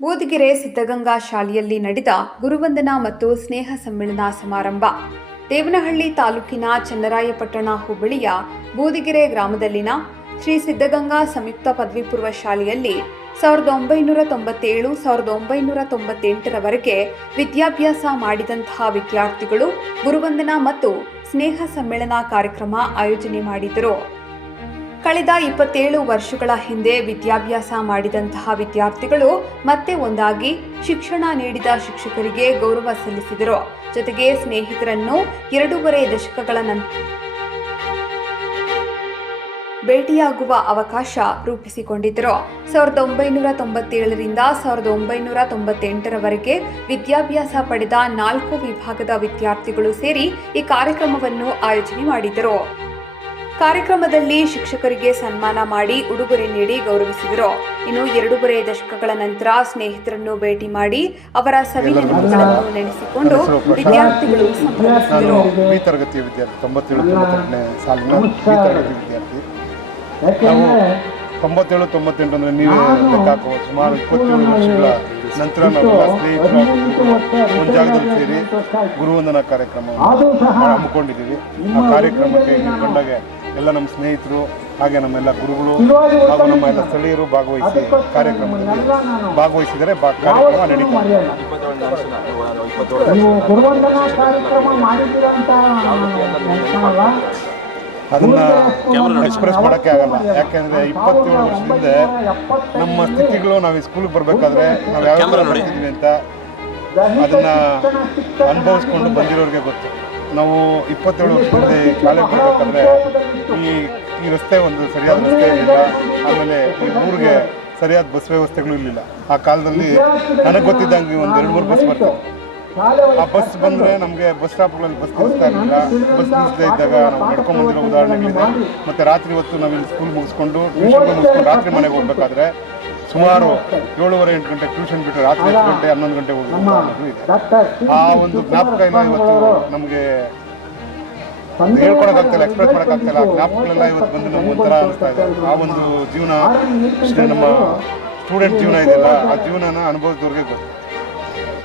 ಬೂದಿಗೆರೆ ಸಿದ್ಧಗಂಗಾ ಶಾಲೆಯಲ್ಲಿ ನಡೆದ ಗುರುವಂದನಾ ಮತ್ತು ಸ್ನೇಹ ಸಮ್ಮೇಳನ ಸಮಾರಂಭ. ದೇವನಹಳ್ಳಿ ತಾಲೂಕಿನ ಚನ್ನರಾಯಪಟ್ಟಣ ಹೋಬಳಿಯ ಬೂದಿಗೆರೆ ಗ್ರಾಮದಲ್ಲಿನ ಶ್ರೀ ಸಿದ್ಧಗಂಗಾ ಸಂಯುಕ್ತ ಪದವಿ ಪೂರ್ವ ಶಾಲೆಯಲ್ಲಿ ಸಾವಿರದ ಒಂಬೈನೂರ ತೊಂಬತ್ತೇಳು, ಸಾವಿರದ ಒಂಬೈನೂರ ತೊಂಬತ್ತೆಂಟರವರೆಗೆ ವಿದ್ಯಾಭ್ಯಾಸ ಮಾಡಿದಂತಹ ವಿದ್ಯಾರ್ಥಿಗಳು ಗುರುವಂದನಾ ಮತ್ತು ಸ್ನೇಹ ಸಮ್ಮೇಳನ ಕಾರ್ಯಕ್ರಮ ಆಯೋಜನೆ ಮಾಡಿದರು. ಕಳೆದ ಇಪ್ಪತ್ತೇಳು ವರ್ಷಗಳ ಹಿಂದೆ ವಿದ್ಯಾಭ್ಯಾಸ ಮಾಡಿದಂತಹ ವಿದ್ಯಾರ್ಥಿಗಳು ಮತ್ತೆ ಒಂದಾಗಿ ಶಿಕ್ಷಣ ನೀಡಿದ ಶಿಕ್ಷಕರಿಗೆ ಗೌರವ ಸಲ್ಲಿಸಿದರು. ಜೊತೆಗೆ ಸ್ನೇಹಿತರನ್ನು ಎರಡೂವರೆ ದಶಕಗಳ ನಂತರ ಭೇಟಿಯಾಗುವ ಅವಕಾಶ ರೂಪಿಸಿಕೊಂಡಿದ್ದರು. ಸಾವಿರದ ಒಂಬೈನೂರ ತೊಂಬತ್ತೇಳರಿಂದ ಸಾವಿರದ ಒಂಬೈನೂರ ತೊಂಬತ್ತೆಂಟರವರೆಗೆ ವಿದ್ಯಾಭ್ಯಾಸ ಪಡೆದ ನಾಲ್ಕು ವಿಭಾಗದ ವಿದ್ಯಾರ್ಥಿಗಳು ಸೇರಿ ಈ ಕಾರ್ಯಕ್ರಮವನ್ನು ಆಯೋಜನೆ ಮಾಡಿದರು ಕಾರ್ಯಕ್ರಮದಲ್ಲಿ ಶಿಕ್ಷಕರಿಗೆ ಸನ್ಮಾನ ಮಾಡಿ ಉಡುಗೊರೆ ನೀಡಿ ಗೌರವಿಸಿದರು. ಇನ್ನು ಎರಡೂವರೆ ದಶಕಗಳ ನಂತರ ಸ್ನೇಹಿತರನ್ನು ಭೇಟಿ ಮಾಡಿ ಅವರ ಸವಿನೆನಪುಗಳನ್ನು ನೆನೆಸಿಕೊಂಡು ವಿದ್ಯಾರ್ಥಿಗಳು ವಿದ್ಯಾರ್ಥಿ, ತೊಂಬತ್ತೇಳು ತೊಂಬತ್ತೆಂಟು ಅಂದರೆ ನೀವು ಸುಮಾರು ಇಪ್ಪತ್ತೇಳು ವರ್ಷಗಳ ನಂತರ ನಾವು ಸ್ನೇಹಿತರು ಒಂದು ಜಾಗದಲ್ಲಿ ಸೇರಿ ಗುರುವಂದನಾ ಕಾರ್ಯಕ್ರಮವನ್ನು ಹಮ್ಮಿಕೊಂಡಿದ್ದೀವಿ ಆ ಕಾರ್ಯಕ್ರಮಕ್ಕೆ ಕಂಡಾಗೆ ಎಲ್ಲ ನಮ್ಮ ಸ್ನೇಹಿತರು ಹಾಗೆ ನಮ್ಮೆಲ್ಲ ಗುರುಗಳು ಹಾಗೂ ನಮ್ಮ ಎಲ್ಲ ಸ್ಥಳೀಯರು ಭಾಗವಹಿಸಿ ಕಾರ್ಯಕ್ರಮದಲ್ಲಿ ಭಾಗವಹಿಸಿದರೆ ಬಾ ಕಾರ್ಯಕ್ರಮ ನಡೀತಾ ಅದನ್ನು ಎಕ್ಸ್ಪ್ರೆಸ್ ಮಾಡೋಕ್ಕೆ ಆಗಲ್ಲ. ಯಾಕೆಂದ್ರೆ ಇಪ್ಪತ್ತೇಳು ವರ್ಷದಿಂದ ನಮ್ಮ ಸ್ಥಿತಿಗಳು ನಾವು ಈ ಸ್ಕೂಲ್ಗೆ ಬರಬೇಕಾದ್ರೆ ನಾವು ಯಾವ ಥರ ಬರ್ತಿದ್ವಿ ಅಂತ ಅದನ್ನ ಅನುಭವಿಸ್ಕೊಂಡು ಬಂದಿರೋರಿಗೆ ಗೊತ್ತು. ನಾವು ಇಪ್ಪತ್ತೇಳು ವರ್ಷದಲ್ಲಿ ಕಾಲೇಜ್ ಬರಬೇಕಾದ್ರೆ ಈ ಈ ರಸ್ತೆ ಒಂದು ಸರಿಯಾದ ರಸ್ತೆ ಇರಲಿಲ್ಲ. ಆಮೇಲೆ ಈ ಊರಿಗೆ ಸರಿಯಾದ ಬಸ್ ವ್ಯವಸ್ಥೆಗಳು ಇರಲಿಲ್ಲ. ಆ ಕಾಲದಲ್ಲಿ ನನಗೆ ಗೊತ್ತಿದ್ದಂಗೆ ಒಂದು ಎರಡು ಮೂರು ಬಸ್ ಬರ್ತವೆ ಆ ಬಸ್ ಬಂದರೆ ನಮಗೆ ಬಸ್ ಸ್ಟಾಪ್ಗಳಲ್ಲಿ ಬಸ್ ನಿಲ್ಲಿಸ್ತಾ ಇರಲಿಲ್ಲ. ಬಸ್ ನಿಲ್ಲಿಸದೇ ಇದ್ದಾಗ ನಾವು ನಡ್ಕೊಂಡು ಬಂದಿರೋ ಉದಾಹರಣೆಗಳಿದೆ. ಮತ್ತು ರಾತ್ರಿ ಹೊತ್ತು ನಾವಿಲ್ಲಿ ಸ್ಕೂಲ್ ಮುಗಿಸ್ಕೊಂಡು ಟ್ಯೂಷನ್ ಮುಗಿಸ್ಕೊಂಡು ರಾತ್ರಿ ಮನೆಗೆ ಹೋಗ್ಬೇಕಾದ್ರೆ ಸುಮಾರು ಏಳುವರೆ ಎಂಟು ಗಂಟೆ ಟ್ಯೂಷನ್ ಬಿಟ್ಟು ರಾತ್ರಿ ಹತ್ತು ಗಂಟೆ ಹನ್ನೊಂದು ಗಂಟೆ ಹೋಗಿ ಆ ಒಂದು ಜ್ಞಾಪಕ ಇವತ್ತು ನಮಗೆ ಹೇಳ್ಕೊಳಕ್ಕಾಗ್ತಿಲ್ಲ ಎಕ್ಸ್ಪ್ರೆಸ್ ಮಾಡೋಕ್ಕಾಗ್ತಿಲ್ಲ. ಆ ಜ್ಞಾಪಕಗಳೆಲ್ಲ ಇವತ್ತು ಬಂದು ನಮ್ಗೆ ಒಂಥರ ಅನಿಸ್ತಾ ಇದೆ. ಆ ಒಂದು ಜೀವನ ಅಷ್ಟೇ ನಮ್ಮ ಸ್ಟೂಡೆಂಟ್ ಜೀವನ ಇದೆಯಲ್ಲ ಆ ಜೀವನನ ಅನುಭವಿಸಿದವ್ರಿಗೆ ಗೊತ್ತು.